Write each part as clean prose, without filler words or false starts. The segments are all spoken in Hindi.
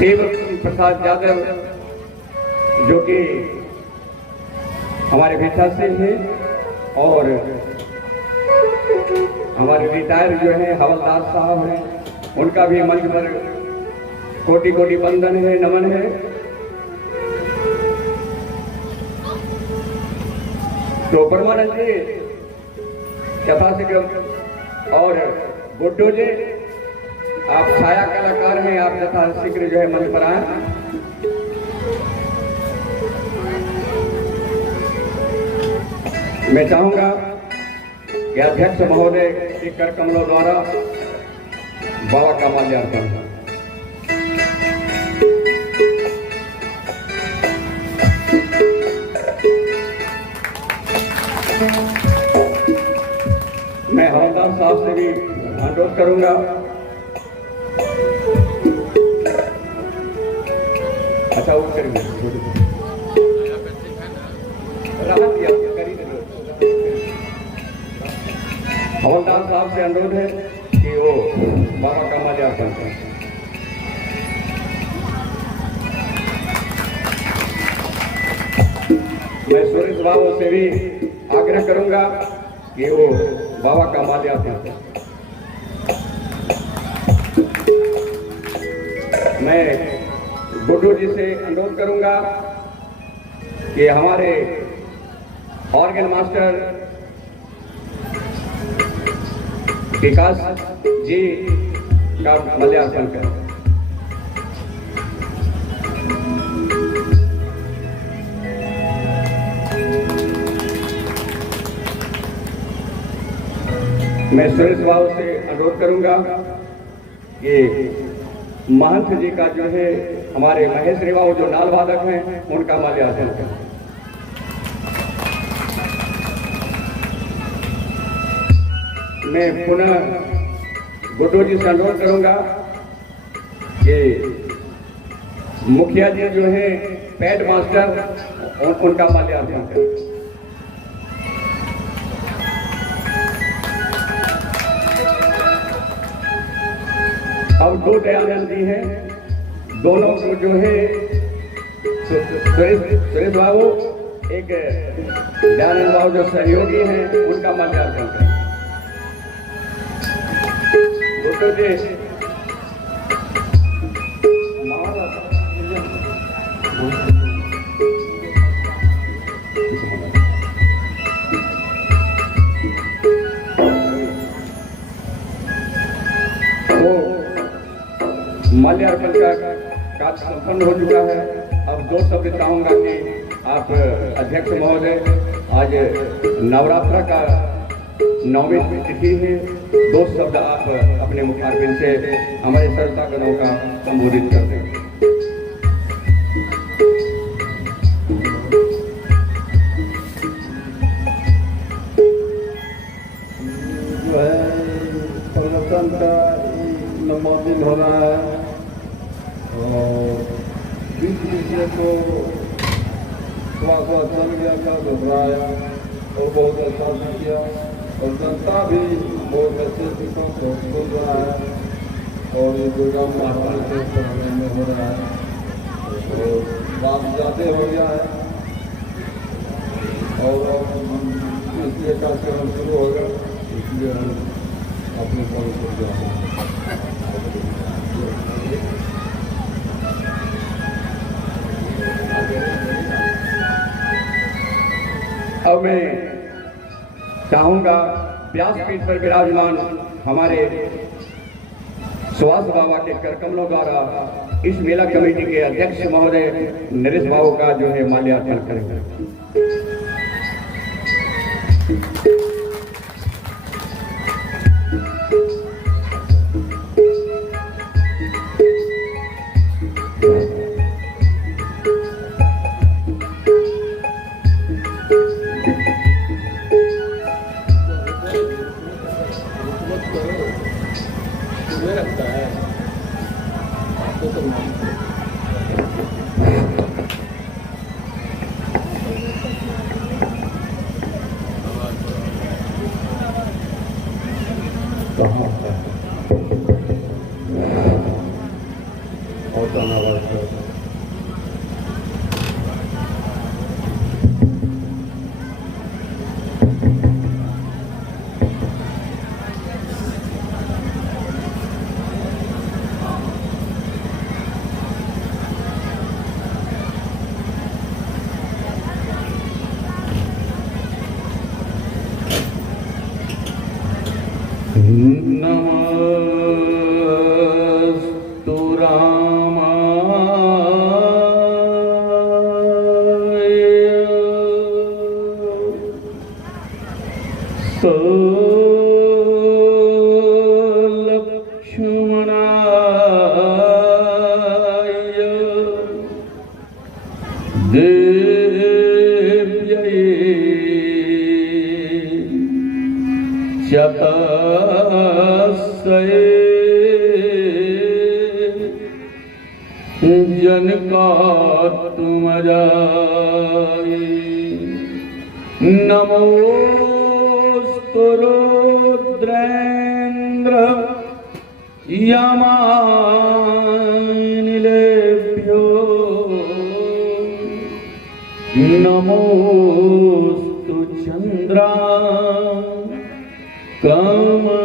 शिव प्रसाद यादव जो कि हमारे पीठासीन हैं और हमारे रिटायर जो हैं हवलदार साहब हैं, उनका भी मंच पर कोटि कोटि वंदन है, नमन है। तो परमानंद जी यथाशीघ्र और गुड्डू जी आप छाया कलाकार हैं, आप यथाशीघ्र जो है मंच पर आए। मैं चाहूंगा कि अध्यक्ष महोदय के कर कमलों द्वारा बाबा का माल्यार्पण। मैं हवलदार साहब से भी अनुरोध करूंगा। अच्छा वो करेंगे हवलदार साहब से अनुरोध है कि वो बाबा का माल्यार्पण करें। मैं सुरेश बाबू से भी आग्रह करूंगा कि वो बाबा का माल्यार्पण करें। मैं गुड्डू जी से अनुरोध करूंगा कि हमारे ऑर्गन मास्टर विकास जी का माल्यार्पण करें। मैं सुरेश बाबू से अनुरोध करूंगा कि महंत जी का जो है हमारे महेश रेवाऊ जो नाल वादक हैं उनका माल्यार्पण करें। मैं पुनः गुड्डू जी से अनुरोध करूंगा कि मुखिया जी जो है पैड मास्टर उनका माल्यार्पण करें। अब दो दयानंद जी हैं, दोनों को जो है सुरेश बाबू एक दयानंद बाबू जो सहयोगी हैं उनका माल्यार्पण करें। गुड्डू जी माल्यार्पण का कार्य संपन्न हो चुका है। अब दो शब्द चाहूंगा कि आप अध्यक्ष महोदय, आज नवरात्र का 9वीं तिथि है, दो शब्द आप अपने मुखारबिंद से हमारे श्रोतागणों का संबोधित कर दें। जो है परिवर्तन का 9वां दिन हो रहा है और बीच में तो थोड़ा चल गया था, घबराया और बहुत अच्छा से किया और जनता भी बहुत अच्छे से सुन रहा है और ये प्रोग्राम महाराज के समय में हो रहा है और बात ज़्यादा हो गया है और इसलिए कार्यक्रम शुरू होगा, इसलिए हम अपने पद को जाए। अब मैं चाहूंगा व्यासपीठ पर विराजमान हमारे सुभाष बाबा के कर कमलों द्वारा इस मेला कमेटी के अध्यक्ष महोदय नरेश बाबू का जो है माल्यार्पण करेंगे। बताना आवश्यक है। नमस्तु रामाय लक्ष्मणाय देव्यै चतस्यै जनकात्मजायै नमोस्तु रुद्रेन्द्र यमानिलेभ्यो नमोस्तु चन्द्रा कामरुद्रगणेभ्यः।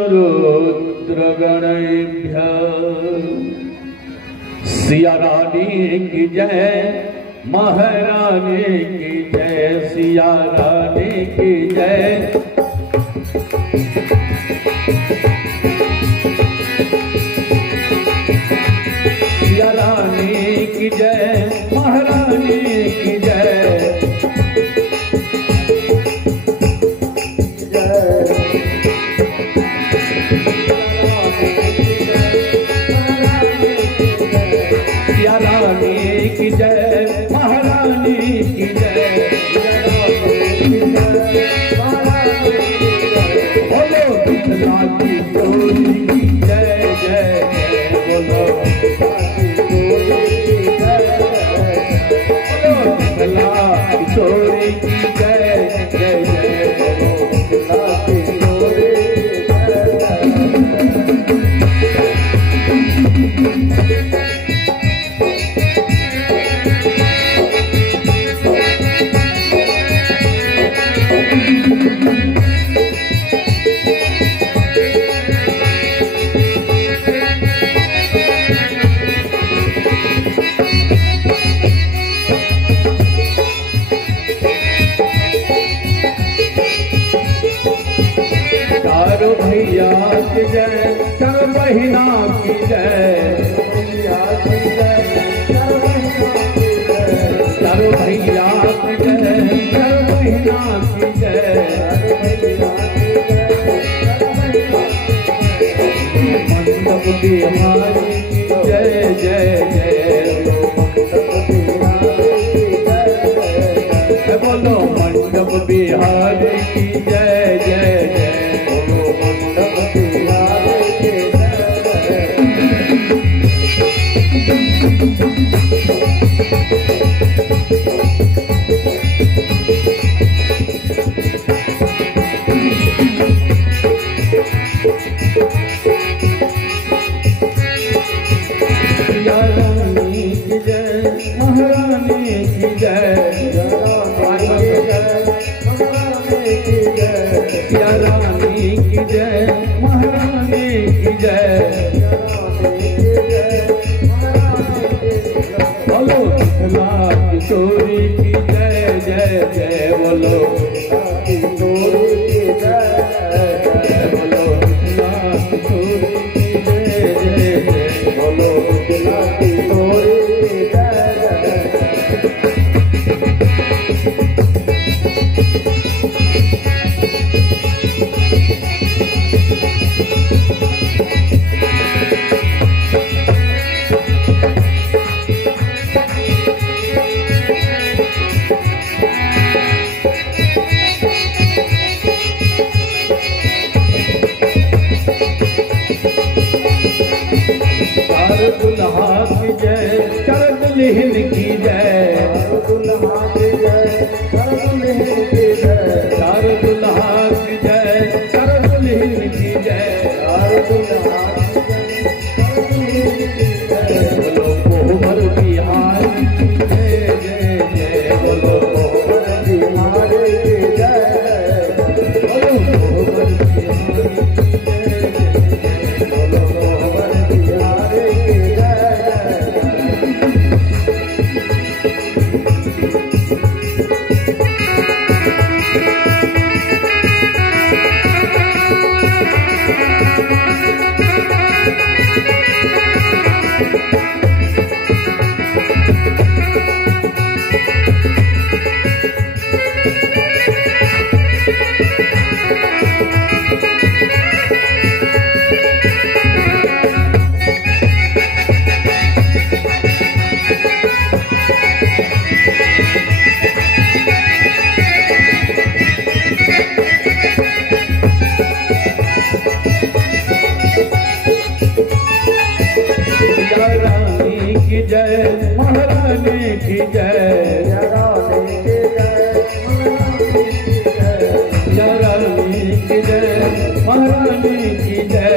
सिया रानी की जय, महारानी की जय, सिया रानी की जय। सिया रानी की जय, महारानी की जय। रानी की जय, महारानी की जय। बोलो कृष्णा की चोरी की जय जय जय। बोलो कृष्णा की चोरी की जय जय जय। बोलो कृष्णा की चोरी चारों भैया की जय, चारों बहिना की जय। चारों भैया की जय, चारों बहिना की जय। मंडप बिहारी की जय जय जय। बोलो मंडप बिहारी की जय जय जय। रानी की जय, महारानी की जय। रानी की जय, महारानी की जय। बोलो कृष्णा की चोरी की जय जय जय। बोलो चोरी की जय। बोलो कृष्णा की चोरी की जय जय जय। बोलो कृष्णा की चोरी की जय दुल्हा की जय, कर दुल्हन की जय। दुल्हा की जय, कर दुल्हन की जय। कर दुल्हा की जय, कर दुल्हन की जय। कर दुल्हा की जय, कर दुल्हन की जय। बोलो जय महारानी की जय रानी की जय महारानी की जय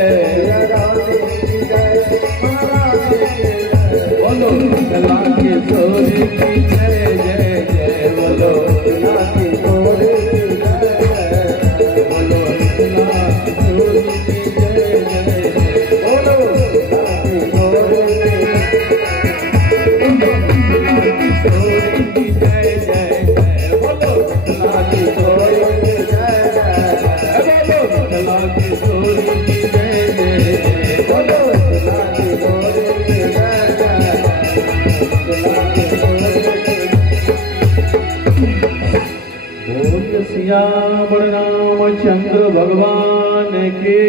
बोलो कला के सोरे की जय जय जय बोलो कला के सोरे की जय बोलो कला के सोरे की जय जय बोलो कला के सोरे की जय जय जय बोलो कला के सोरे की जय जय बोलो कला के सोरे की जय जय बोलो कला के सोरे की जय बोल सियावर रामचंद्र भगवान के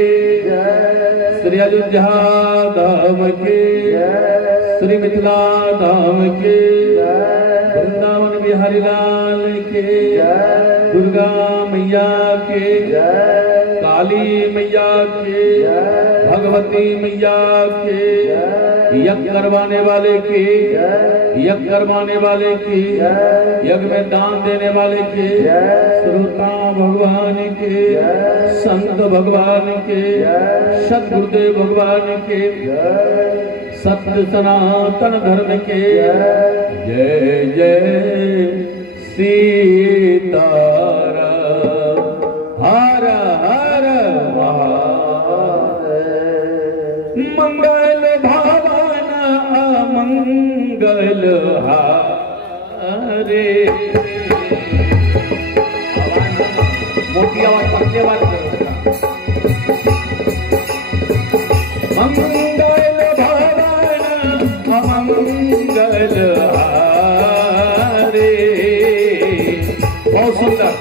श्री अयोध्या धाम के श्री मिथिला धाम के वृंदावन बिहारी लाल के दुर्गा मैया के काली मैया के भगवती मैया के यज्ञ करवाने वाले की यज्ञ करवाने वाले की यज्ञ में दान देने वाले के श्रोता भगवान के संत भगवान के सद्गुरुदेव भगवान के सत्य सनातन धर्म के जय जय सीताराम हर हर महादेव मंगल भावन अमंगल हारे मोटी आवाज पतली आवाज मंगल भावन अमंगल हारे बहुत सुंदर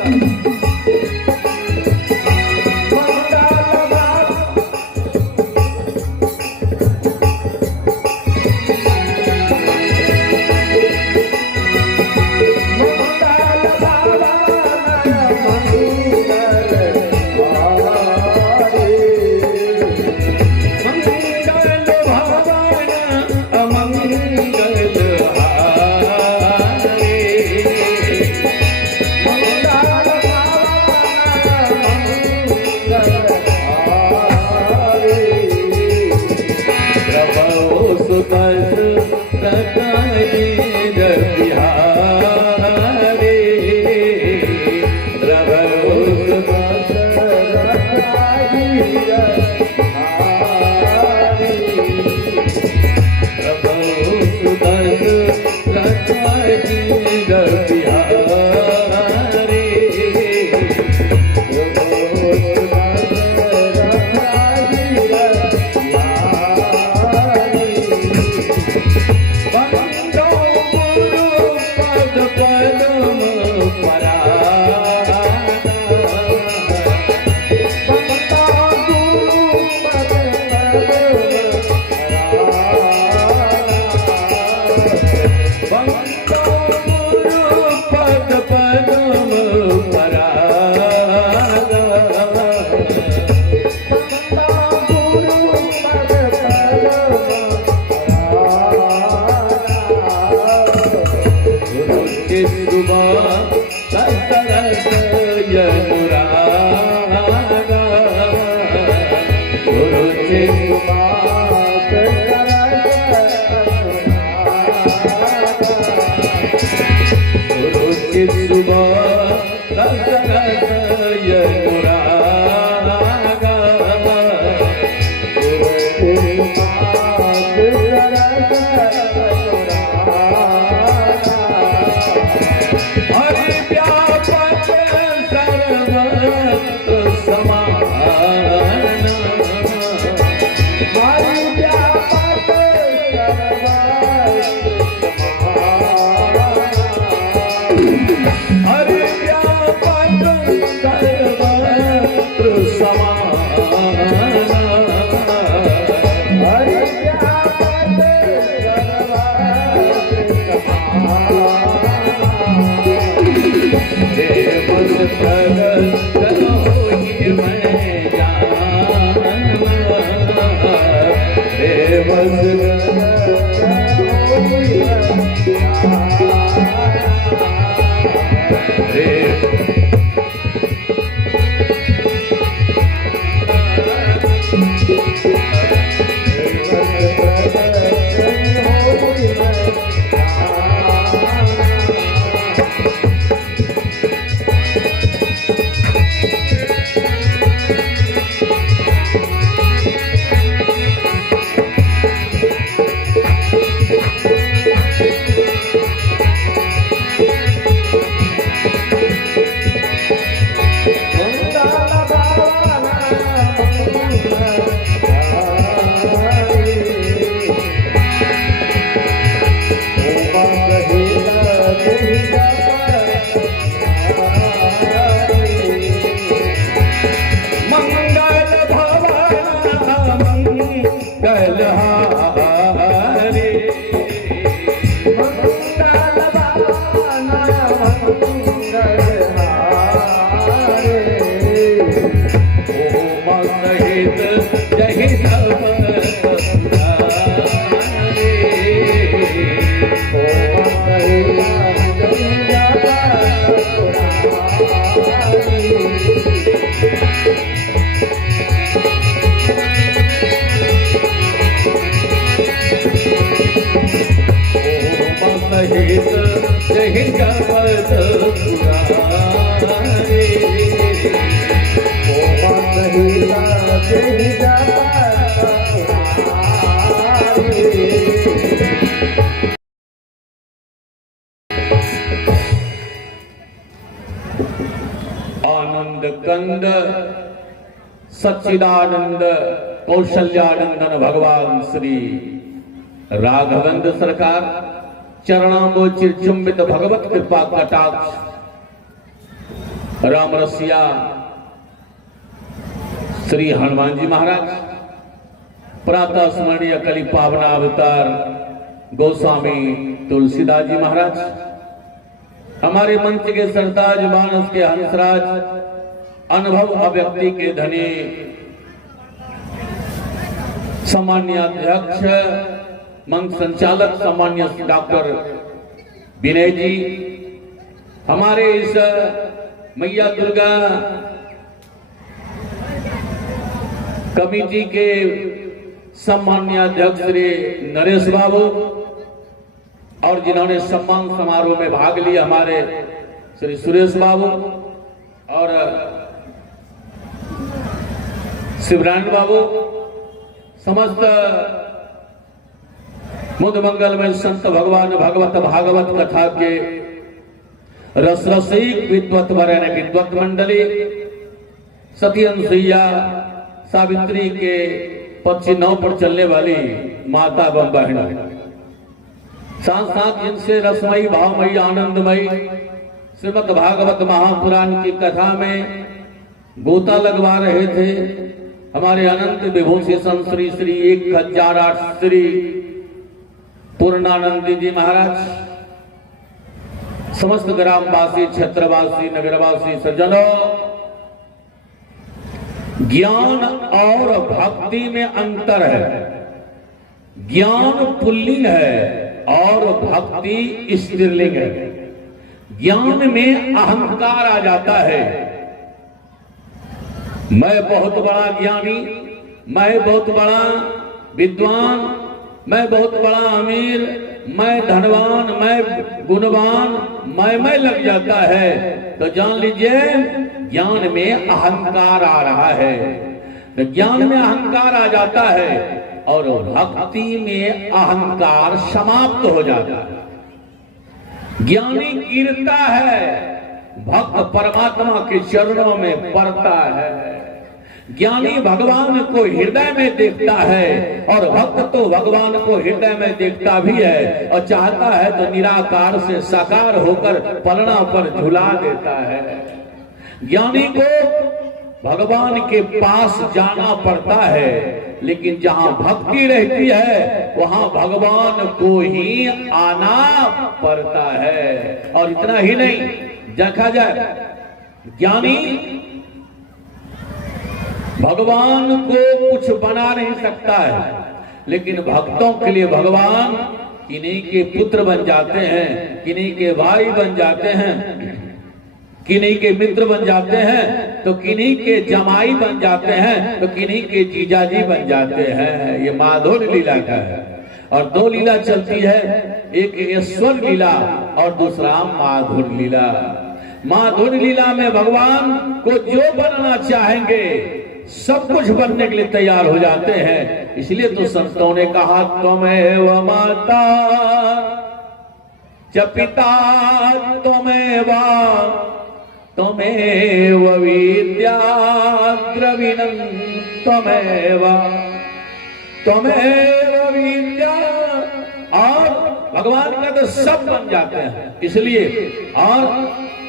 आनंद कंद सच्चिदानंद कौशल्यानंदन भगवान श्री राघवेंद्र सरकार चरणाम्बोचिर चुंबित भगवत कृपा कटाक्ष राम रसिया श्री हनुमान जी महाराज प्रातः स्मरणीय कली पावना अवतार गोस्वामी तुलसीदास जी महाराज, हमारे मंच के सरताज मानस के हंसराज, अनुभव अव्यक्ति के धनी सामान्य अध्यक्ष मंच संचालक सामान्य डॉक्टर विनय जी, हमारे इस मैया दुर्गा कमेटी के सम्मान्य अध्यक्ष श्री नरेश बाबू और जिन्होंने सम्मान समारोह में भाग लिया हमारे श्री सुरेश बाबू और शिवरान बाबू, समस्त मुद मंगल में संत भगवान भगवत भागवत कथा के रस रसिक विद्वत वरण विद्वत मंडली, सती अनुसुईया सावित्री के पक्षी नाव पर चलने वाली माता एवं बहनों, साथ साथ जिनसे रसमयी भावमयी आनंदमयी श्रीमद् भागवत महापुराण की कथा में गोता लगवा रहे थे हमारे अनंत विभूषण श्री श्री 1008 श्री पूर्णानंद जी महाराज, समस्त ग्रामवासी क्षेत्रवासी नगरवासी सज्जनों, ज्ञान और भक्ति में अंतर है। ज्ञान पुल्लिंग है और भक्ति स्त्रीलिंग है। ज्ञान में अहंकार आ जाता है, मैं बहुत बड़ा ज्ञानी, मैं बहुत बड़ा विद्वान, मैं बहुत बड़ा अमीर, मैं धनवान, मैं गुणवान, मैं लग जाता है तो जान लीजिए ज्ञान में अहंकार आ रहा है। तो ज्ञान में अहंकार आ जाता है और भक्ति में अहंकार समाप्त हो जाता है। ज्ञानी गिरता है, भक्त परमात्मा के चरणों में पड़ता है। ज्ञानी भगवान को हृदय में देखता है और भक्त तो भगवान को हृदय में देखता भी है और चाहता है तो निराकार से साकार होकर पलड़ा पर झुला देता है। ज्ञानी को भगवान के पास जाना पड़ता है, लेकिन जहां भक्ति रहती है वहां भगवान को ही आना पड़ता है। और इतना ही नहीं, देखा जाए ज्ञानी भगवान को कुछ बना नहीं सकता है, लेकिन भक्तों के लिए भगवान किन्हीं के पुत्र बन जाते हैं, किन्हीं के भाई बन जाते हैं, किन्हीं के मित्र बन जाते हैं, तो किन्हीं के जमाई बन जाते हैं, तो किन्हीं के जीजाजी बन जाते हैं। ये माधुर्य लीला का है। और दो लीला चलती है, एक ईश्वर लीला और दूसरा माधुर्य लीला। माधुर्य लीला में भगवान को जो बनना चाहेंगे सब कुछ बनने के लिए तैयार हो जाते हैं। इसलिए तो संतों ने कहा त्वमेव माता च पिता त्वमेव विद्या द्रविणं त्वमेव विद्या। और भगवान का तो सब बन जाते हैं, इसलिए और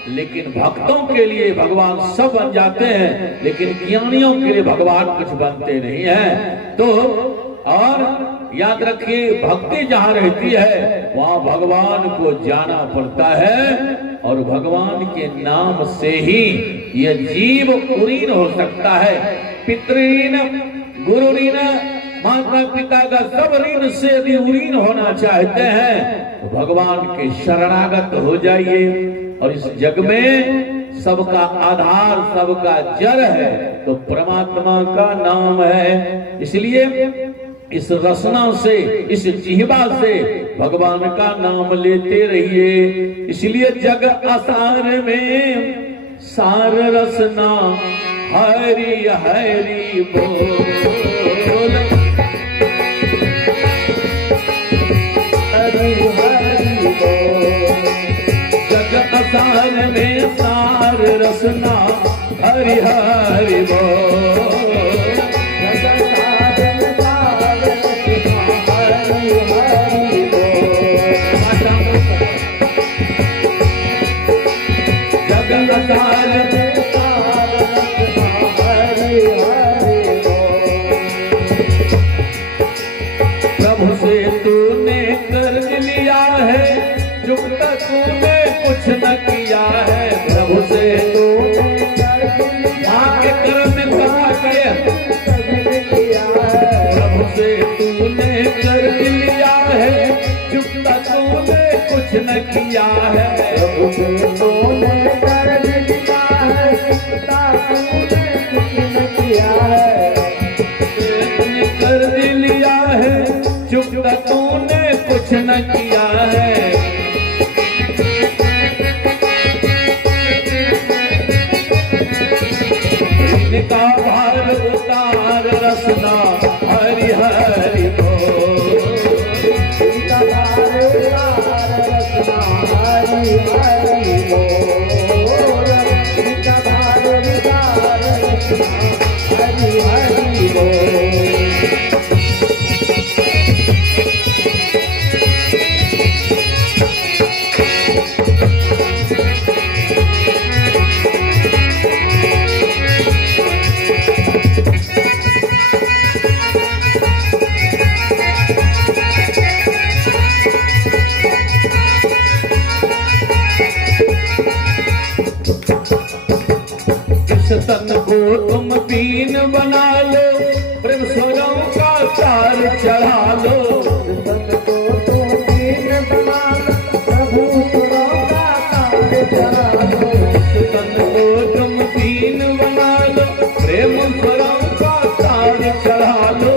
लेकिन भक्तों के लिए भगवान सब बन जाते हैं, लेकिन ज्ञानियों के लिए भगवान कुछ बनते नहीं हैं। तो और याद रखिए, भक्ति जहां रहती है वहां भगवान को जाना पड़ता है और भगवान के नाम से ही यह जीव उरीन हो सकता है। पितृहीन, गुरुहीन, माता पिता का सब ऋण से यदि उरीन होना चाहते हैं तो भगवान के शरणागत हो जाइए। और इस जग में सबका आधार, सबका जड़ है तो परमात्मा का नाम है। इसलिए इस रसना से, इस जिह्वा से भगवान का नाम लेते रहिए। इसलिए जग असार में सार रसना हरि हरि बोल, हरि हरि बोल। जग असार में सार रसना हरि हरि बोल। प्रभु से तूने कर्ज लिया है, चुकता तूने कुछ न किया है। प्रभु से तूने आके कर्म कहा किया, प्रभु से तूने कर्ज लिया है, चुकता तूने कुछ न किया है। प्रभु से तूने कर्ज लिया है, चुकता तूने कुछ न किया है। कर्ज लिया है, चुकता तूने कुछ न किया है। इनका भार उतार रसना हरि हरि बोल। इनका भार उतार रसना हरि हरि बोल। इनका भार उतार रसना हरि हरि बोल। तन को तुम पीन बना लो, प्रेम स्वरों का तार चढ़ा लो। तन को तुम पीन बना लो, प्रभु स्वरों का तार चढ़ा लो। तन को तुम पीन बना लो, प्रेम स्वरों का तार चढ़ा लो।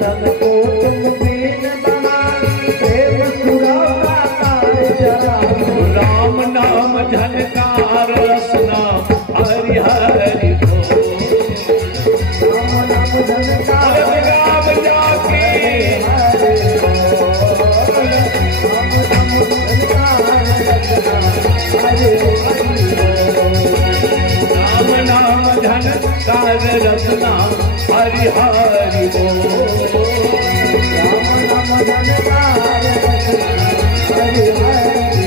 तन को तुम पीन बना लो, प्रेम स्वरों का तार चढ़ा लो। राम नाम झनकार रसना हरि हरि बोल। राम नाम झनकार राम जाके हरि बोल। राम नाम झनकार रसना हरि हरि बोल। राम नाम झनकार रसना हरि हरि बोल। राम नाम झनकार रसना हरि हरि बोल।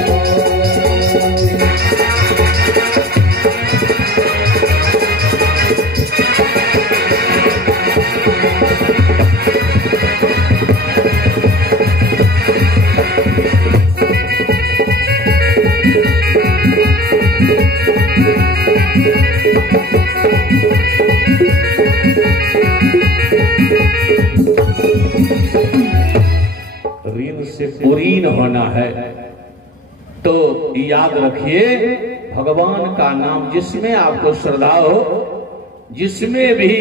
ऋण से पुरीन होना है तो याद रखिए, भगवान का नाम जिसमें आपको श्रद्धा हो, जिसमें भी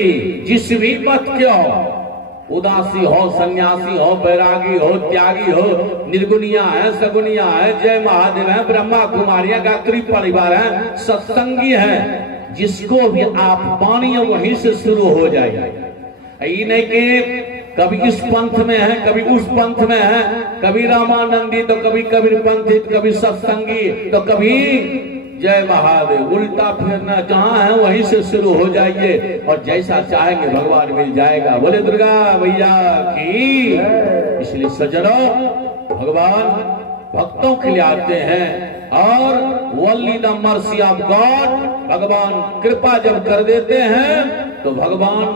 जिस भी मत के हो, उदासी हो, सन्यासी हो, बैरागी हो, त्यागी हो, निर्गुनिया है, सगुनिया है, जय महादेव है, ब्रह्मा कुमारियां, गायत्री परिवार है, सत्संगी है, जिसको भी आप मानिए वहीं से शुरू हो जाएगा। ये नहीं कि कभी इस पंथ में है, कभी उस पंथ में है, कभी रामानंदी तो कभी कबीर पंथी, कभी सत्संगी तो कभी जय महादेव। उल्टा फिरना जहां है वहीं से शुरू हो जाइए और जैसा चाहेंगे भगवान मिल जाएगा। बोले दुर्गा भैया की। इसलिए सज्जनों, भगवान भक्तों के लिए आते हैं और only the mercy of God, भगवान कृपा जब कर देते हैं तो भगवान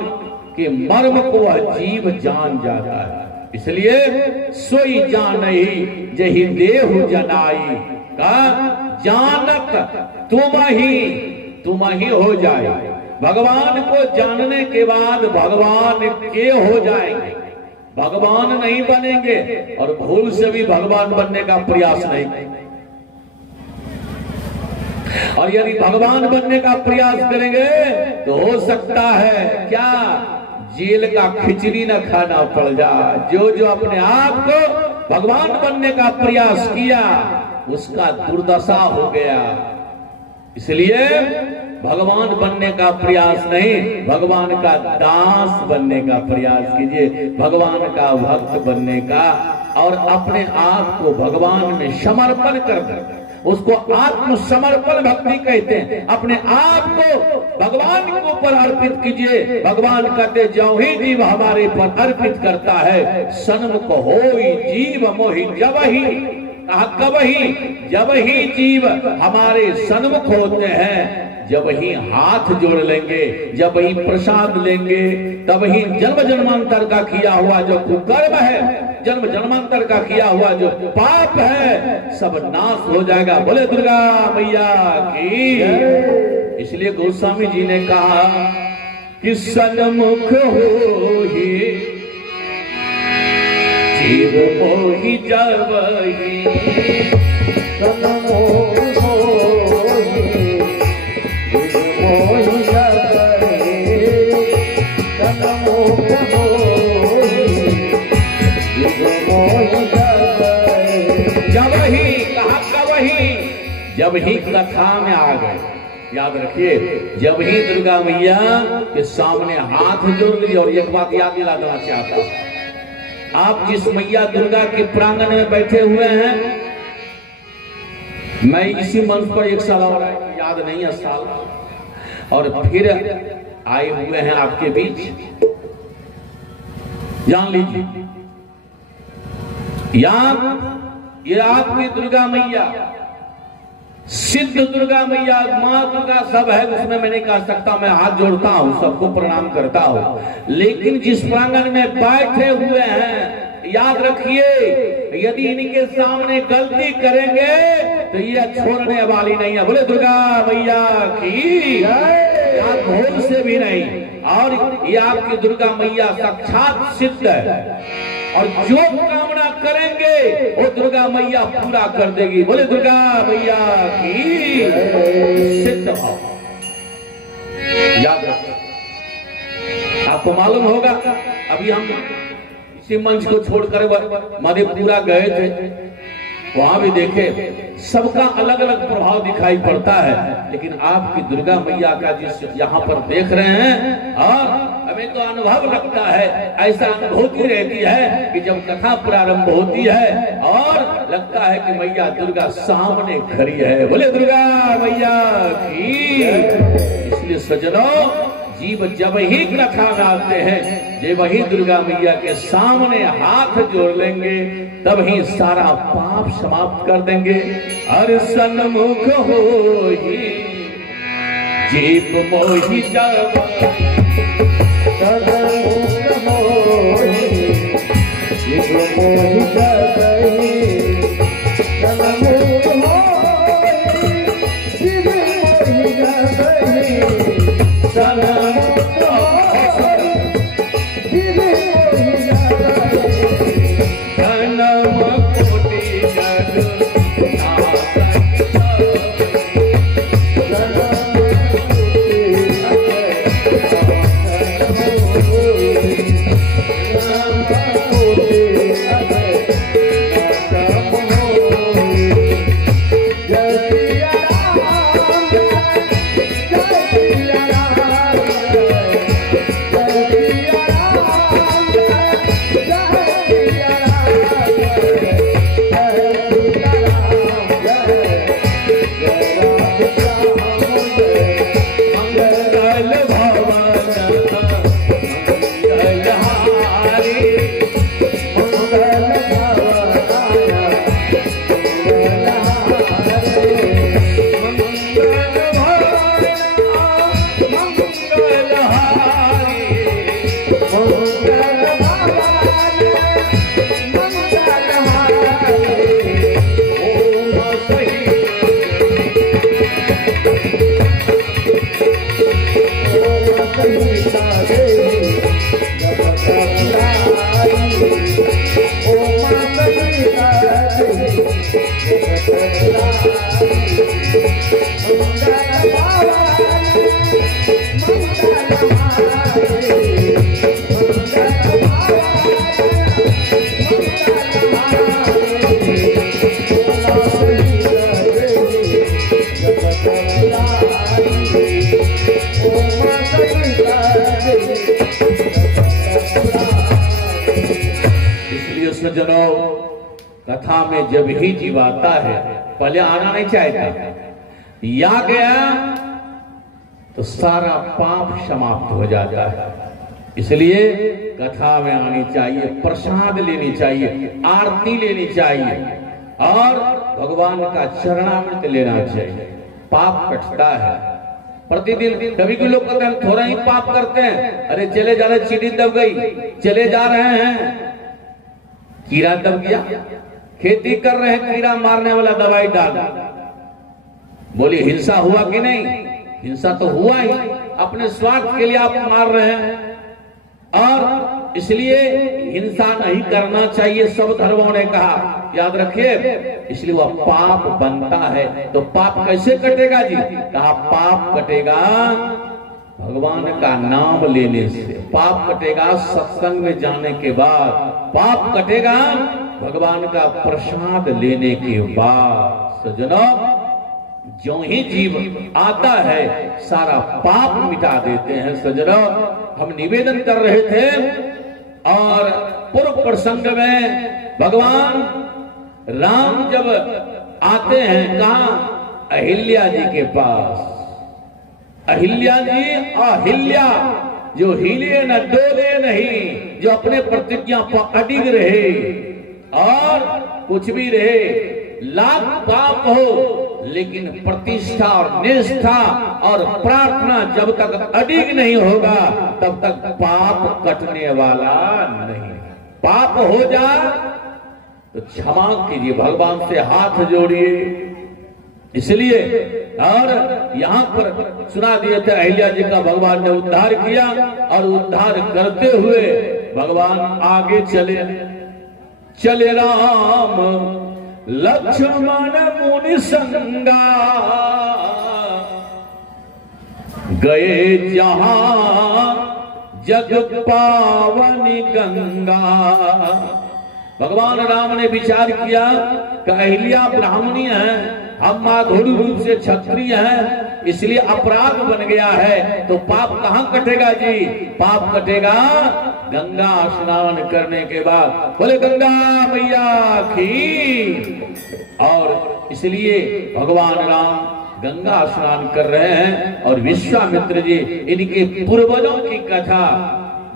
के मर्म को वह जीव जान जाता है। इसलिए सोई जान ही जही देहु जनाई का जानक तुम ही हो जाए। भगवान को जानने के बाद भगवान के हो जाएंगे। भगवान नहीं बनेंगे और भूल से भी भगवान बनने का प्रयास नहीं। और यदि भगवान बनने का प्रयास करेंगे तो हो सकता है क्या, जेल का खिचड़ी न खाना पड़ जाए। जो अपने आप को भगवान बनने का प्रयास किया उसका दुर्दशा हो गया। इसलिए भगवान बनने का प्रयास नहीं, भगवान का दास बनने का प्रयास कीजिए, भगवान का भक्त बनने का, और अपने आप को भगवान में समर्पण कर, उसको आत्मसमर्पण भक्ति कहते हैं। अपने आप को भगवान के ऊपर अर्पित कीजिए। भगवान कहते जो ही जीव हमारे पर अर्पित करता है, सन्मुख होई जीव मोहि जब ही, कहा कब ही, जब ही जीव हमारे सन्मुख होते हैं, जब ही हाथ जोड़ लेंगे, जब ही प्रसाद लेंगे, तब ही जन्म जन्मांतर का किया हुआ जो कुकर्म है, जन्म जन्मांतर का किया हुआ जो पाप है, सब नाश हो जाएगा। बोले दुर्गा मैया की। इसलिए गोस्वामी जी ने कहा कि सन्मुख हो ही जीव मोहि जब ही, सन्मुख होहि मोहि जब ही, सन्मुख होहि मोहि जब ही, कहा कब ही, जब ही कथा में आ गए। याद रखिए, जब ही दुर्गा मैया के सामने हाथ जोड़ लिए। और एक बात याद दिला देना चाहता हूं, आप जिस मैया दुर्गा के प्रांगण में बैठे हुए हैं, मैं इसी मंच पर 1 साल और याद नहीं है साल, और फिर आए हुए हैं आपके बीच। जान लीजिए, ये आपकी दुर्गा मैया, सिद्ध दुर्गा मैया, मां दुर्गा सब है, उसमें मैं नहीं कह सकता। मैं हाथ जोड़ता हूं, सबको प्रणाम करता हूं। लेकिन जिस प्रांगण में बैठे हुए हैं, याद रखिए, यदि इनके सामने गलती करेंगे तो ये छोड़ने वाली नहीं है। बोले दुर्गा मैया की। आप भूल से भी नहीं। और ये आपकी दुर्गा मैया साक्षात सिद्ध है, और जो कामना करेंगे वो दुर्गा मैया पूरा कर देगी। बोले दुर्गा मैया की। सिद्ध भाव याद रखो। आपको मालूम होगा, अभी हम इसी मंच को छोड़कर मधेपुरा गए थे, वहां भी देखे सबका अलग अलग प्रभाव दिखाई पड़ता है, लेकिन आपकी दुर्गा मैया का जिस यहाँ पर देख रहे हैं, और हमें तो अनुभव लगता है, ऐसा अनुभूति रहती है कि जब कथा प्रारंभ होती है और लगता है कि मैया दुर्गा सामने खड़ी है। बोले दुर्गा मैया की। इसलिए सज्जनों, जीव जब ही कथा में आते हैं, जब वही दुर्गा मैया के सामने हाथ जोड़ लेंगे, तब ही सारा पाप समाप्त कर देंगे। अरे सन्मुख होहि जीव मोहि जब, सन्मुख होहि जीव मोहि जब ही, सन्मुख होहि जीव मोहि जब ही, सन्मुख होहि जीव मोहि जब ही, जन्म कोटि जग इसलिए सज्जनों, कथा में जब ही जीव आता है, पहले आना नहीं चाहता, या गया तो सारा पाप समाप्त हो जाता है। इसलिए कथा में आनी चाहिए, प्रसाद लेनी चाहिए, आरती लेनी चाहिए और भगवान का चरणामृत लेना चाहिए। पाप कटता है। प्रतिदिन कभी भी लोग कहते हैं थोड़ा ही पाप करते हैं, अरे चले जा रहे, चीनी दब गई, चले जा रहे हैं, कीड़ा दब गया, खेती कर रहे हैं, कीड़ा मारने वाला दवाई डाल, बोली हिंसा हुआ कि नहीं? हिंसा तो हुआ ही, अपने स्वार्थ के लिए आप मार रहे हैं। और इसलिए हिंसा नहीं करना चाहिए, सब धर्मों ने कहा, याद रखिए। इसलिए वह पाप बनता है। तो पाप कैसे कटेगा जी? कहा पाप कटेगा भगवान का नाम लेने से, पाप कटेगा सत्संग में जाने के बाद, पाप कटेगा भगवान का प्रसाद लेने के बाद। सज्जनों, जो ही जीव आता है सारा पाप मिटा देते हैं। सज्जनों, हम निवेदन कर रहे थे और पूर्व प्रसंग में भगवान राम जब आते हैं कहा? अहिल्या जी के पास। अहिल्या जी, अहिल्या जो हिले न डोले नहीं, जो अपने प्रतिज्ञा पर अडिग रहे और कुछ भी रहे, लाख पाप हो लेकिन प्रतिष्ठा और निष्ठा और प्रार्थना जब तक अडिग नहीं होगा तब तक पाप कटने वाला नहीं। पाप हो जाए तो क्षमा कीजिए, भगवान से हाथ जोड़िए। इसलिए और यहाँ पर सुना दिए थे अहिल्या जी का भगवान ने उद्धार किया और उद्धार करते हुए भगवान आगे चले। चले राम लक्ष्मण मुनि संगा, गए जहां जग पावनी गंगा। भगवान राम ने विचार किया कि अहिल्या ब्राह्मणी है, हम माधुरी रूप से क्षत्रिय हैं, इसलिए अपराध बन गया है, तो पाप कहां कटेगा जी? पाप कटेगा गंगा स्नान करने के बाद। बोले गंगा मैया की। और इसलिए भगवान राम गंगा स्नान कर रहे हैं और विश्वामित्र जी इनके पूर्वजों की कथा,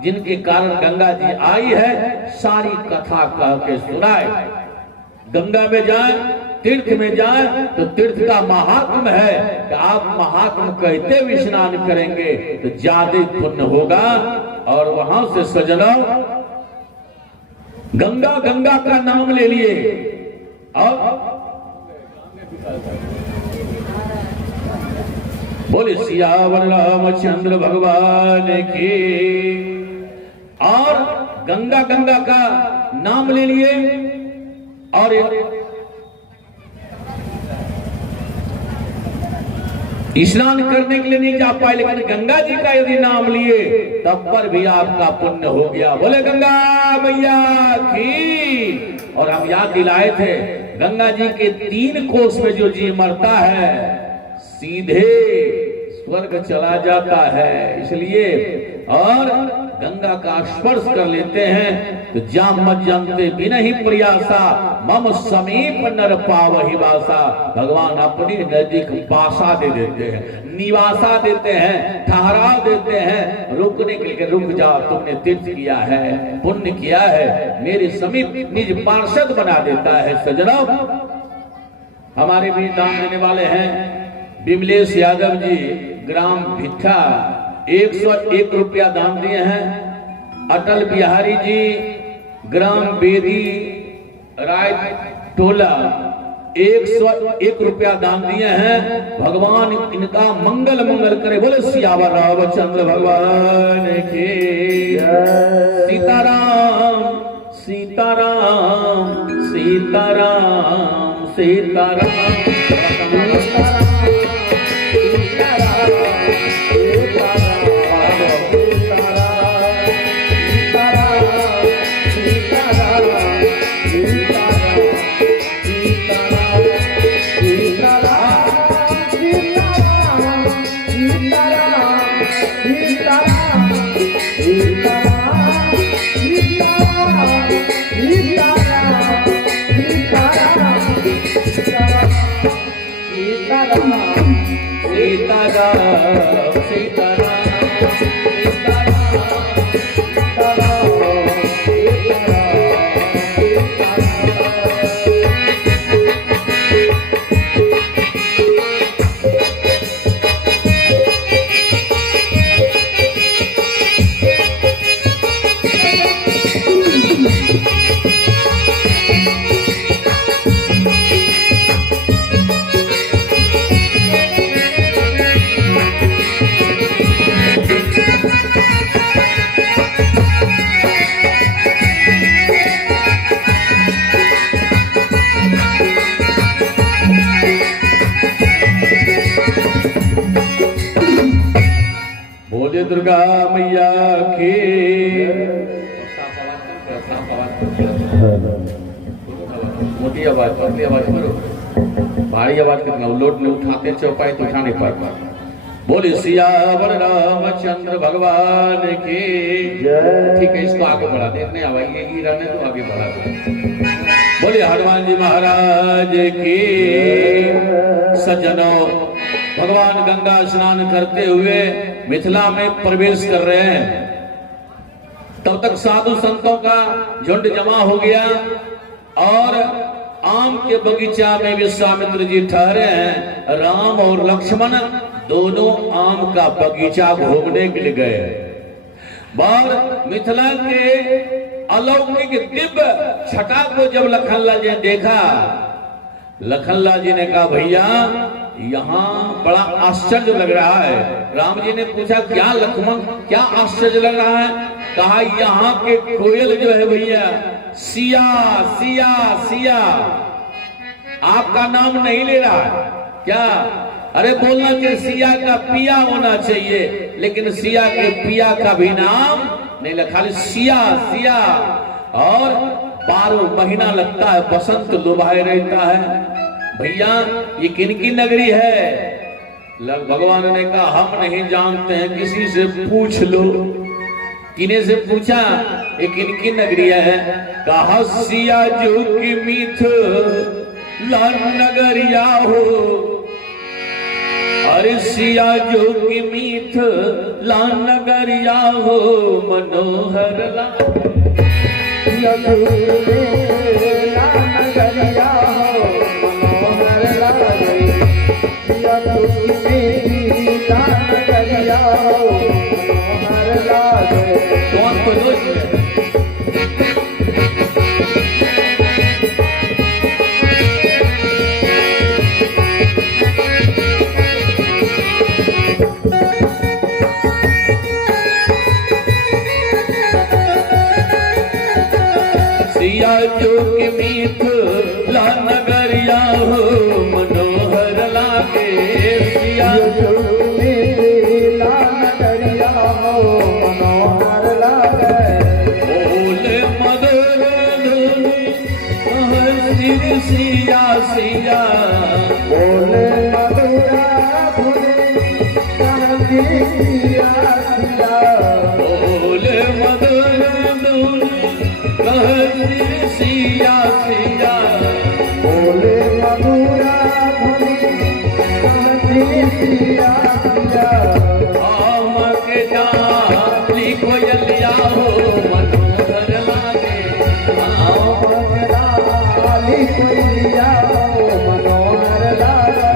जिनके कारण गंगा जी आई है, सारी कथा कह के सुनाए। गंगा में जाए, तीर्थ में जाए तो तीर्थ का महात्म है कि आप महात्म कहते हुए स्नान करेंगे तो ज्यादा पुण्य होगा। और वहां से सज्जनों गंगा गंगा का नाम ले लिए और बोले सियावर रामचंद्र भगवान की। और गंगा गंगा का नाम ले लिए और स्नान करने के लिए नहीं जा पाए, लेकिन गंगा जी का यदि नाम लिए तब पर भी आपका पुण्य हो गया। बोले गंगा मैया की। और हम याद दिलाए थे गंगा जी के 3 कोस में जो जी मरता है सीधे स्वर्ग चला जाता है। इसलिए और गंगा का स्पर्श कर लेते हैं तो जाम मत जानते बिना ही प्रयासा, मम समीप नर पावहि वासा। भगवान अपनी नजदीक बासा दे देते हैं, निवासा देते हैं, ठहराव देते हैं, रुकने के लिए रुक जाओ, तुमने तीर्थ किया है, पुण्य किया है, मेरे समीप निज पार्षद बना देता है। सज्जनों, हमारे भी दान देने वाले हैं विमलेश यादव जी, ग्राम भिट्ठा, 101 रुपया दान दिए हैं। अटल बिहारी जी, ग्राम बेदी, राय टोला, 101 रुपया दान दिए हैं। भगवान इनका मंगल मंगल करे। बोले सियावर रामचंद्र भगवान के। सीताराम सीताराम सीता सीताराम सीताराम सीताराम बोले दुर्गा मैया की मोटी आवाज पतली आवाज करो, भारी आवाज कितना लोट ने उठाते चौपाई तो उठाने पर बोले सियावर रामचंद्र भगवान की ठीक है, इसको आगे बढ़ा दे, नहीं आवाज यही रहने तो आगे बढ़ा दे। बोले हनुमान जी महाराज की। सज्जनों, भगवान गंगा स्नान करते हुए मिथिला में प्रवेश कर रहे हैं, तब तक साधु संतों का झुंड जमा हो गया और आम के बगीचा में विश्वामित्र जी ठहरे हैं। राम और लक्ष्मण दोनों आम का बगीचा घूमने के लिए गए। बार मिथिला के अलौकिक दिव्य छटा को जब लखनलाल जी ने देखा, लखनलाल जी ने कहा भैया यहाँ बड़ा आश्चर्य लग रहा है। राम जी ने पूछा क्या लक्ष्मण क्या आश्चर्य लग रहा है? कहा यहाँ के कोयल जो है भैया सिया सिया सिया आपका नाम नहीं ले रहा है क्या? अरे बोलना चाहिए सिया का पिया होना चाहिए, लेकिन सिया के पिया का भी नाम नहीं लिखा, सिया सिया। और 12 महीना लगता है, बसंत लुभाए रहता है। भैया ये किनकी नगरी है? भगवान ने कहा हम नहीं जानते हैं, किसी से पूछ लो। किने से पूछा ये किनकी नगरी है? कहा सिया जो की मीठ लाल नगरिया हो। अरे सिया जो की मीठ लाल नगरिया हो मनोहर कौन को दोष है? सिया जो की मीठ ला नगरिया हो मनोहर लागे। सिया जो की ला नगरिया हो मनोहर लागे। बोले मधुर धुन सिया सिया बोले मधुरा धुन सिया सिया बोले मधुर धुन सिया सिया बोले मधुरा धुनी सिया सिया। आम के डाली कोयलिया हो मनोहर लागे। आम के डाली कोयलिया हो मनोहर लागे।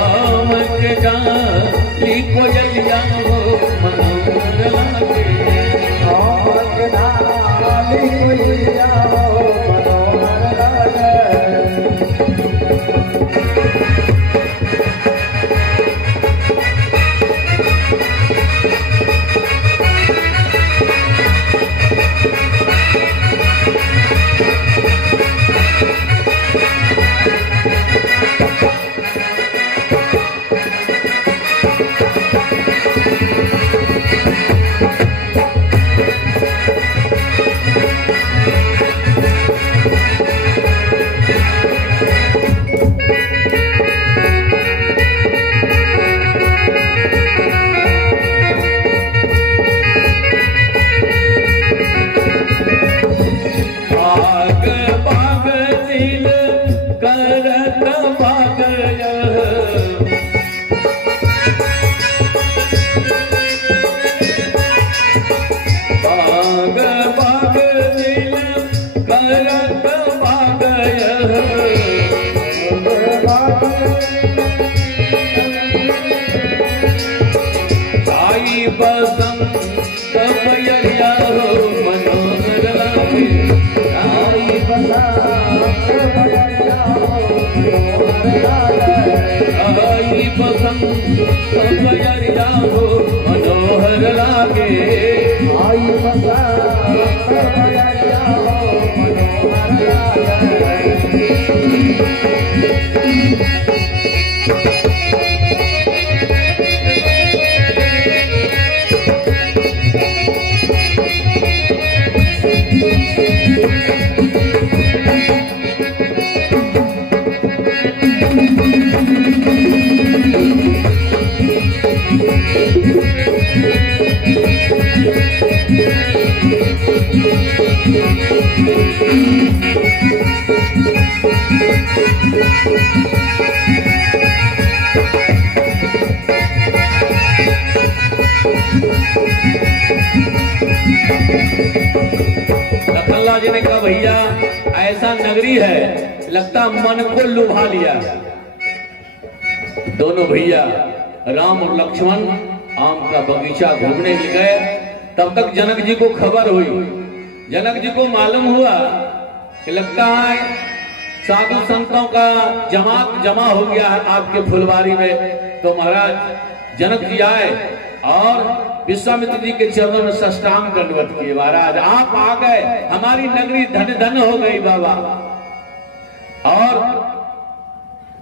आम के डाली कोयलिया हो मनोहर लागे। आम के डाली कोयलिया हो मनोहर लागे। मनोहर लागे आई बसा मनोहर लखनलाल जी ने कहा भैया ऐसा नगरी है लगता मन को लुभा लिया। दोनों भैया राम और लक्ष्मण आम का बगीचा घूमने गए। तब तक जनक जी को खबर हुई। जनक जी को मालूम हुआ कि लगता है साधु संतों का जमात जमा हो गया है आपके फुलवारी में। तो महाराज जनक जी आए और विश्वामित्र जी के चरणों में साष्टांग दंडवत किए। महाराज आप आ गए, हमारी नगरी धन धन हो गई बाबा। और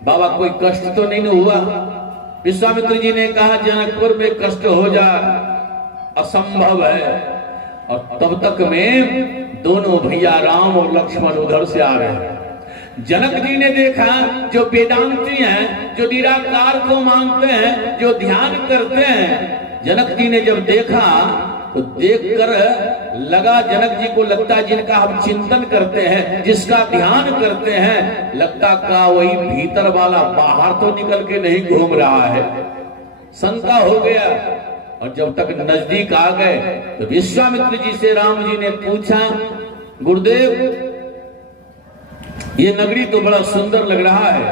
बाबा कोई कष्ट तो नहीं हुआ। विश्वामित्र जी ने कहा जनकपुर में कष्ट हो जा असंभव है। और तब तक में दोनों भैया राम और लक्ष्मण उधर से आ रहे हैं। जनक जी ने देखा जो वेदांती हैं, जो निराकार को मानते हैं, जो ध्यान करते हैं, जनक जी ने जब देखा तो देखकर लगा जनक जी को लगता जिनका हम चिंतन करते हैं, जिसका ध्यान करते हैं, लगता का वही भीतर वाला बाहर तो निकल के नहीं घूम रहा है। शंका हो गया। और जब तक नजदीक आ गए तो विश्वामित्र जी से राम जी ने पूछा गुरुदेव ये नगरी तो बड़ा सुंदर लग रहा है।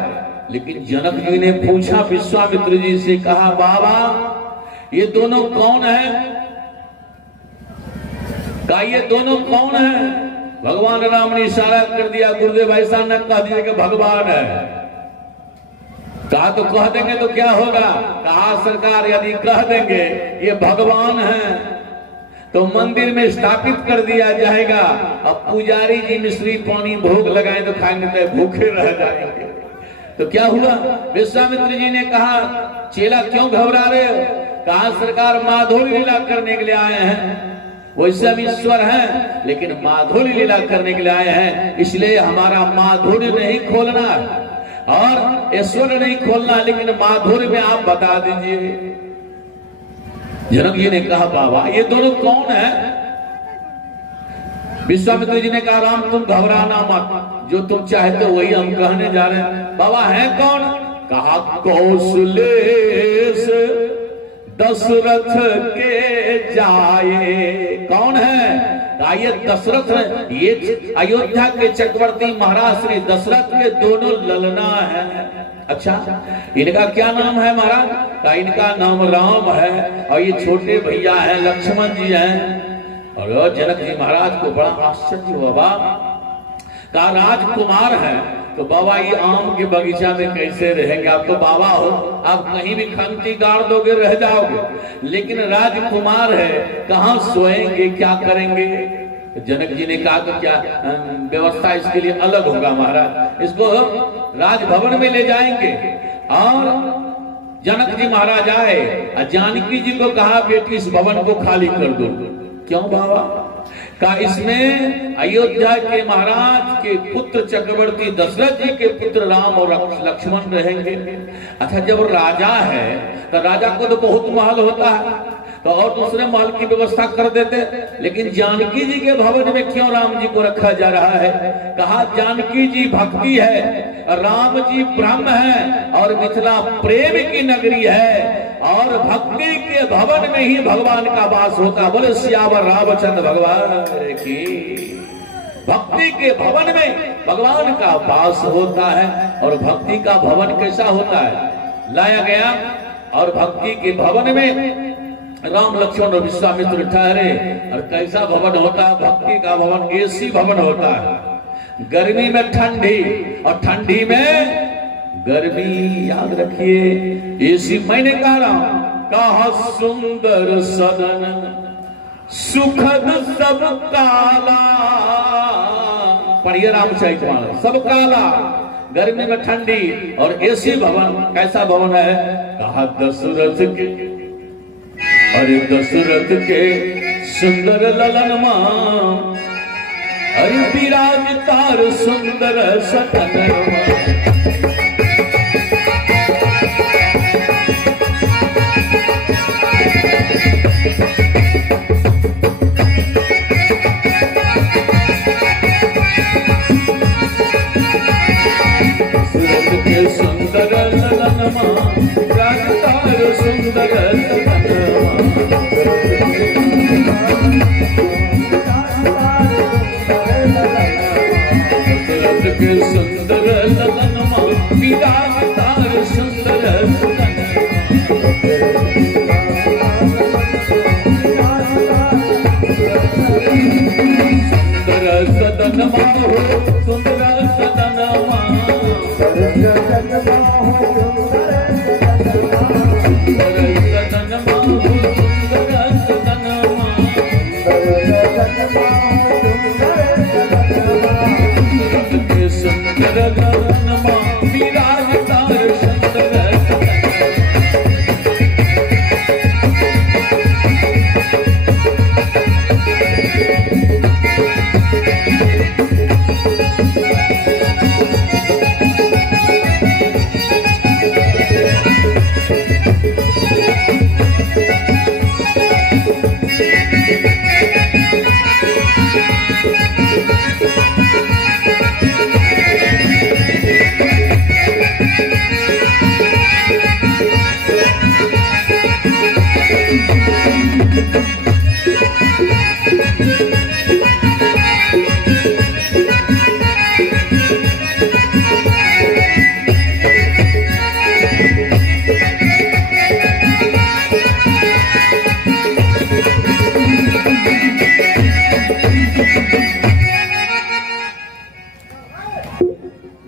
लेकिन जनक जी ने पूछा विश्वामित्र जी से, कहा बाबा ये दोनों कौन है? कहा ये दोनों कौन है? भगवान राम ने इशारा कर दिया गुरुदेव ऐसा न कह दीजिए कि भगवान है। कहा तो कह देंगे तो क्या होगा? कहा सरकार यदि कह देंगे ये भगवान है तो मंदिर में स्थापित कर दिया जाएगा। अब पुजारी जी मिश्री पानी भोग लगाए तो खाएंगे तो भूखे रह जाएंगे। तो क्या हुआ? विश्वामित्र जी ने कहा चेला क्यों घबरा रहे हो? कहा सरकार माधुरी लीला करने के लिए आए हैं। वैसे हम ईश्वर हैं लेकिन माधुरी लीला करने के लिए आए हैं, इसलिए हमारा माधुर्य नहीं खोलना और ईश्वर नहीं खोलना, लेकिन माधुर्य में आप बता दीजिए। जनक जी ने कहा बाबा ये दोनों कौन है? विश्वामित्र जी ने कहा राम तुम घबराना मत, जो तुम चाहते हो वही हम कहने जा रहे हैं। बाबा है कौन? कहा कौशलेश दशरथ के जाए। कौन है? ये दशरथ है, ये अयोध्या के चक्रवर्ती महाराज श्री दशरथ के दोनों ललना है। अच्छा इनका क्या नाम है महाराज? का इनका नाम राम है और ये छोटे भैया हैं लक्ष्मण जी हैं। और जनक जी महाराज को बड़ा आश्चर्य हुआ। बाबा का राजकुमार है तो बाबा ये आम के बगीचा में कैसे रहेंगे? आप तो बाबा हो, आप कहीं भी खंती गाड़ दोगे रह जाओगे, लेकिन राजकुमार है कहाँ सोएंगे, क्या करेंगे? जनक जी ने कहा तो क्या व्यवस्था इसके लिए अलग होगा महाराज। इसको राजभवन में ले जाएंगे और जनक जी महाराज आए और जानकी जी को कहा बेटी इस भवन को खाली कर दो। क्यों बाबा? का इसमें अयोध्या के महाराज के पुत्र चक्रवर्ती दशरथ जी के पुत्र राम और लक्ष्मण रहेंगे। अच्छा, जब राजा है तो राजा को तो बहुत महल होता है, तो और दूसरे महल की व्यवस्था कर देते, लेकिन जानकी जी के भवन में क्यों राम जी को रखा जा रहा है? कहा जानकी जी भक्ति है, राम जी ब्रह्म है और मिथिला प्रेम की नगरी है, और भक्ति के भवन में ही भगवान का वास होता। बोले सियावर रामचंद्र भगवान की। भक्ति के भवन में भगवान का वास होता है। और भक्ति का भवन कैसा होता है? लाया गया और भक्ति के भवन में राम लक्ष्मण और विश्वामित्र ठहरे। और कैसा भवन होता है? भक्ति का भवन एसी भवन होता है। गर्मी में ठंडी और ठंडी में गर्मी, याद रखिए। एसी मैंने कहा सुंदर सदन सुखद सब काला। पढ़िए रामचरितमानस, सब काला, गर्मी में ठंडी और एसी भवन। कैसा भवन है? कहा दशरथ के, अरे दशरथ के सुंदर ललन मां, अरे विराज तार सुंदर सतन। सुंदर ललन मां, विराज तार सुंदर के सुंदर ललन मां, विराज तार सुंदर सदन मां हो, सुंदर सदन मां,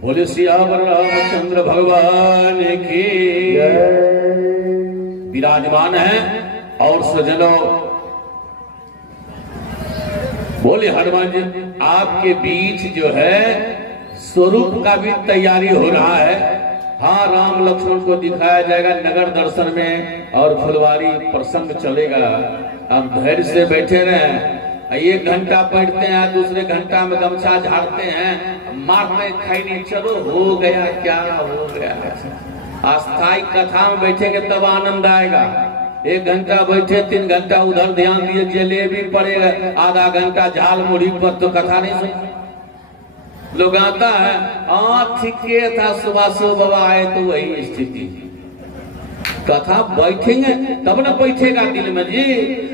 बोले सियावर रामचंद्र भगवान की। विराजमान है और सजनों, बोले हनुमान जी आपके बीच जो है स्वरूप का भी तैयारी हो रहा है। हाँ, राम लक्ष्मण को दिखाया जाएगा नगर दर्शन में और फुलवारी प्रसंग चलेगा। आप धैर्य से बैठे रहे। एक घंटा पढ़ते हैं, दूसरे घंटा में गमछा झाड़ते हैं, मारते खैनी, चलो हो गया, क्या हो गया। अस्थायी कथा में बैठेंगे तब आनंद आएगा। एक घंटा बैठे, 3 घंटा उधर ध्यान दिए, जलेबी पड़ेगा, आधा घंटा झाल मुढ़ी पर, तो कथा नहीं सुन। लोग आता है, ठीक था, सुबह सुबह बाबा आए तो वही स्थिति। कथा बैठेंगे तब ना बैठेगा दिल में जी।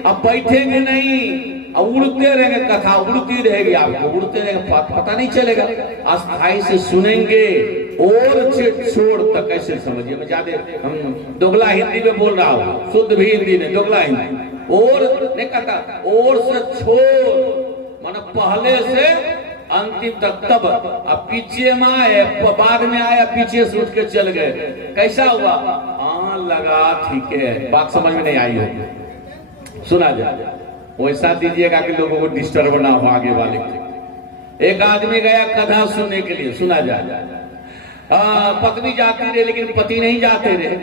अब बैठेंगे नहीं, उड़ते रहेंगे, कथा उड़ती रहेगी, आपको उड़ते रहेंगे, पता नहीं चलेगा। अस्थाई से सुनेंगे और छोड़ तक कैसे समझिए। मैं ज्यादा हम दोगला हिंदी में बोल रहा हूँ, शुद्ध भी हिंदी में दोगला हिंदी। और नहीं कहता, और से छोड़ माना पहले से अंतिम तक। तब अब पीछे में आए, बाद में आया, पीछे से उठ के चल गए, कैसा हुआ? हाँ लगा, ठीक है, बात समझ में नहीं आई होगी। सुना जाए वैसा दीजिएगा कि लोगों को डिस्टर्ब ना हो आगे वाले के। एक आदमी गया कथा सुनने के लिए, सुना जाए। पत्नी जाती रहे लेकिन पति नहीं जाते रहे।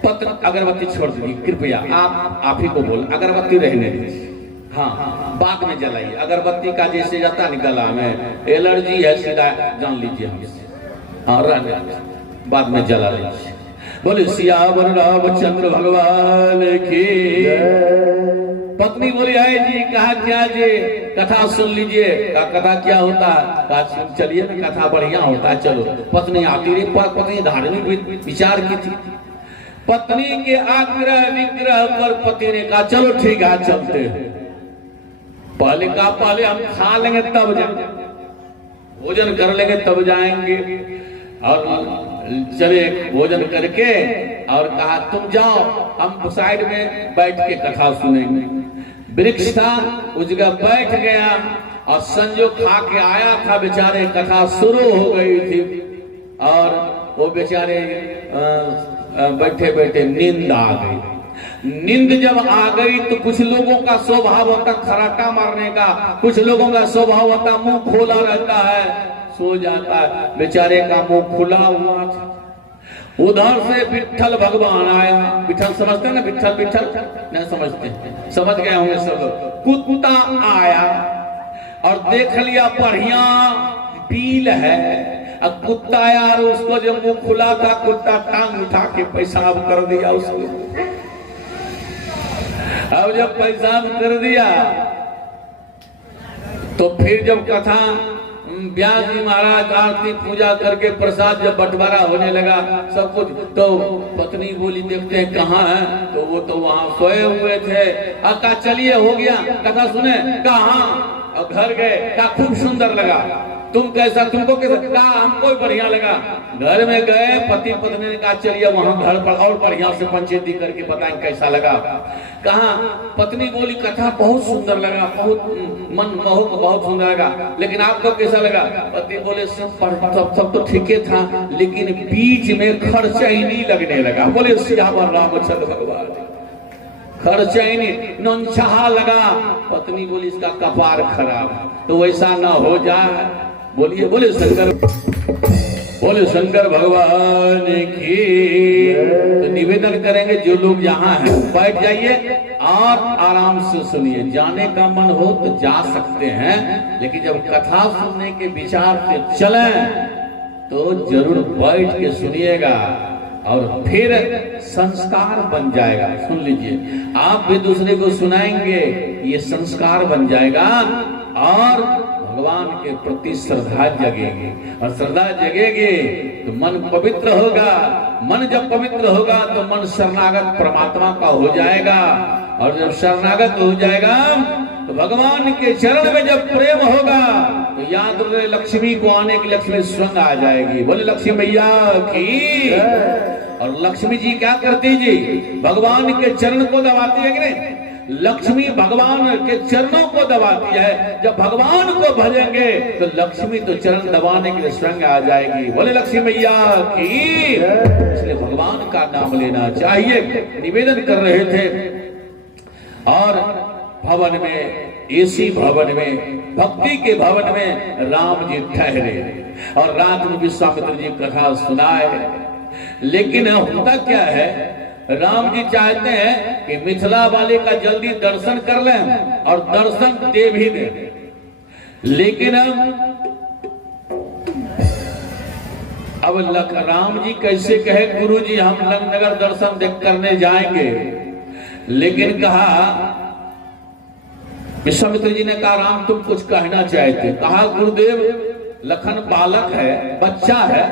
पत्नी अगरबत्ती छोड़ दीजिए कृपया, आप ही को बोल, अगरबत्ती रहने दीजिए। हाँ, बाद में जलाइए। अगरबत्ती का जैसे जाता निकला में एलर्जी है, सीधा जान लीजिए हमसे। हाँ, रहने दीजिए, बाद में जला लीजिए। बोले सियावर रामचंद्र भगवान की। पत्नी बोली है जी, कहा क्या जी, कथा सुन लीजिए। कथा क्या होता है? कहा सुन चलिए ना, कथा बढ़िया होता है, चलो। पत्नी आती रही, पत्नी धार्मिक विचार की थी। पत्नी के आग्रह विग्रह पर पति ने कहा चलो ठीक है चलते हैं। पहले कहा पहले हम खा लेंगे तब जाएंगे, भोजन कर लेंगे तब जाएंगे। और चले भोजन करके और कहा तुम जाओ, हम साइड में बैठ के कथा सुनेंगे। वृक्ष था, उस जगह बैठ गया और संजो खा के आया था। बेचारे कथा शुरू हो गई थी और वो बेचारे बैठे बैठे नींद आ गई। नींद जब आ गई तो कुछ लोगों का स्वभाव होता खराटा मारने का, कुछ लोगों का स्वभाव होता मुंह खोला रहता है, सो जाता है। बेचारे का मुंह खुला हुआ था। उधर से विट्ठल भगवान आया। विट्ठल समझते हैं ना? विट्ठल विट्ठल नहीं समझते? समझ गए होंगे सब। कुत्ता आया और देख लिया बढ़िया बील है। अब कुत्ता यार, उसको जब मुंह खुला था, कुत्ता टांग उठा के पेशाब कर दिया उसको। अब जब पेशाब कर दिया तो फिर जब कथा व्यास जी महाराज आरती पूजा करके प्रसाद जब बंटवारा होने लगा सब कुछ, तो पत्नी बोली देखते हैं कहाँ है? तो वो तो वहां सोए हुए थे। कहा चलिए हो गया, कथा सुने। कहा और घर गए। कहा खूब सुंदर लगा, तुम कैसा, तुमको कैसा? कहा हमको बढ़िया लगा। घर में गए, पति पत्नी ने कहा चलिए वहां घर पर और बढ़िया से पंचायती करके बताएं कैसा लगा। कहा पत्नी बोली कथा बहुत सुंदर लगा, बहुत मन मोहक, बहुत सुंदर लगा, लेकिन आपको कैसा लगा? पति बोले सब तो ठीक था, लेकिन बीच में खर्चा ही नहीं लगने लगा। बोले सियावर रामचंद्र भगवान, खर्चा ही नहीं, नौनछाहा लगा। पत्नी बोली इसका कपार खराब, तो वैसा ना हो जाए। बोलिए बोले शंकर भगवान की। तो निवेदन करेंगे जो लोग यहाँ हैं बैठ जाइए और आराम से सुनिए। जाने का मन हो तो जा सकते हैं, लेकिन जब कथा सुनने के विचार से चलें तो जरूर बैठ के सुनिएगा और फिर संस्कार बन जाएगा। सुन लीजिए, आप भी दूसरे को सुनाएंगे, ये संस्कार बन जाएगा और भगवान के प्रति श्रद्धा जगेगी। और श्रद्धा जगेगी तो मन पवित्र होगा। मन जब पवित्र होगा तो मन शरणागत परमात्मा का हो जाएगा। और जब शरणागत हो जाएगा तो भगवान के चरण में जब प्रेम होगा तो याद रहे लक्ष्मी को आने की लक्ष्मी स्वयं आ जाएगी। बोले लक्ष्मी मैया की। और लक्ष्मी जी क्या करती जी? भगवान के चरण को दबाती है कि नहीं? लक्ष्मी भगवान के चरणों को दबाती है। जब भगवान को भजेंगे तो लक्ष्मी तो चरण दबाने के लिए स्वयं आ जाएगी। बोले लक्ष्मी मैया की। इसलिए भगवान का नाम लेना चाहिए। निवेदन कर रहे थे और भवन में, एसी भवन में, भक्ति के भवन में राम जी ठहरे और रात में विश्वामित्र जी कथा सुनाए। लेकिन होता क्या है, राम जी चाहते हैं कि मिथिला वाले का जल्दी दर्शन कर लें और दर्शन दे भी दें। लेकिन अब राम जी कैसे कहे गुरु जी हम नगर दर्शन देख करने जाएंगे। लेकिन कहा, विश्वामित्र जी ने कहा राम तुम कुछ कहना चाहते? कहा गुरुदेव लखन बालक है, बच्चा है,